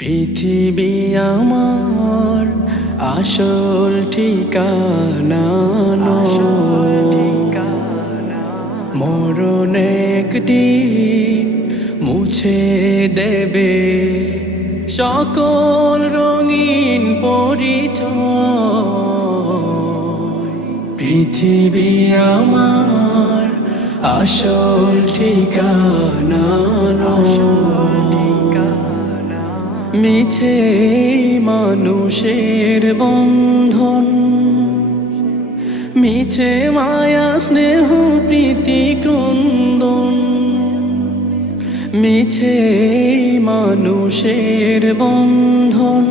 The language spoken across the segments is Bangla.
পৃথিবী আমার আসল ঠিকানা নয়। মরণ একদিন মুছে দেবে সকল রঙিন পরিচয়। পৃথিবী আমার আসল ঠিকানা নয়। মিছে মানুষের বন্ধন, মিছে মায়া স্নেহ প্রীতি ক্রন্দন। মিছে মানুষের বন্ধন,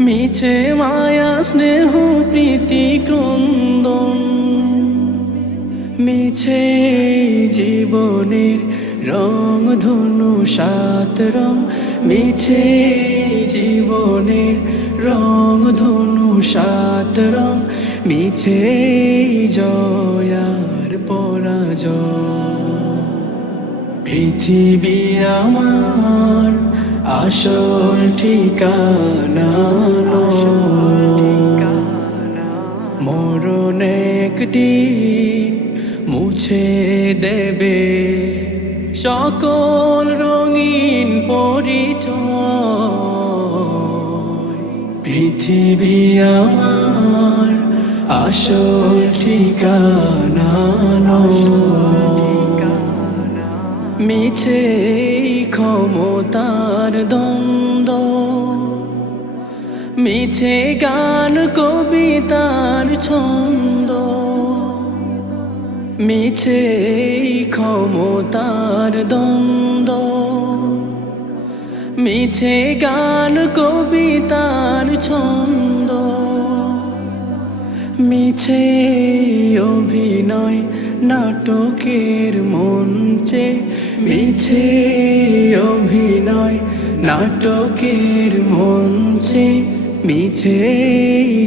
মিছে মায়া স্নেহ প্রীতি ক্রন্দন। মিছে জীবনের রং ধনু সাত রং, মিছে জীবনের রং ধনু সাত রং। মিছে জয়ার পরাজয়। পৃথিবী আমার আসল ঠিকানা নয়। মরণ একদিন মুছে দেবে সকল রঙিন পরিচয়। পৃথিবী আমার আসল ঠিকানা নয়। মিছে ক্ষমতার দ্বন্দ্ব, মিছে গান কবিতার ছন্দ। মিছে ক্ষমতার দ্বন্দ্ব, মিছে গান কবিতার ছন্দ। মিছে অভিনয় নাটকের মঞ্চে, মিছে অভিনয় নাটকের মঞ্চে। মিছে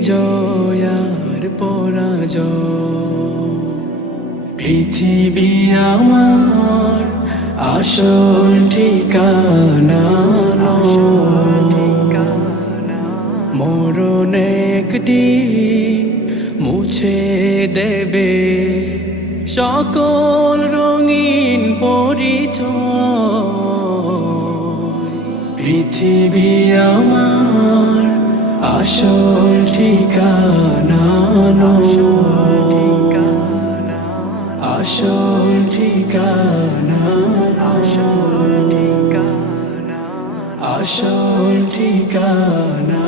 জয়ার পরাজয়। পৃথিবী আমার আসল ঠিকানা নয়। মরণ একদিন মুছে দেবে সকল রঙিন পরিচয়। পৃথিবী আমার আসল ঠিকানা নয়। আসল ঠিকানা, আসল ঠিকানা।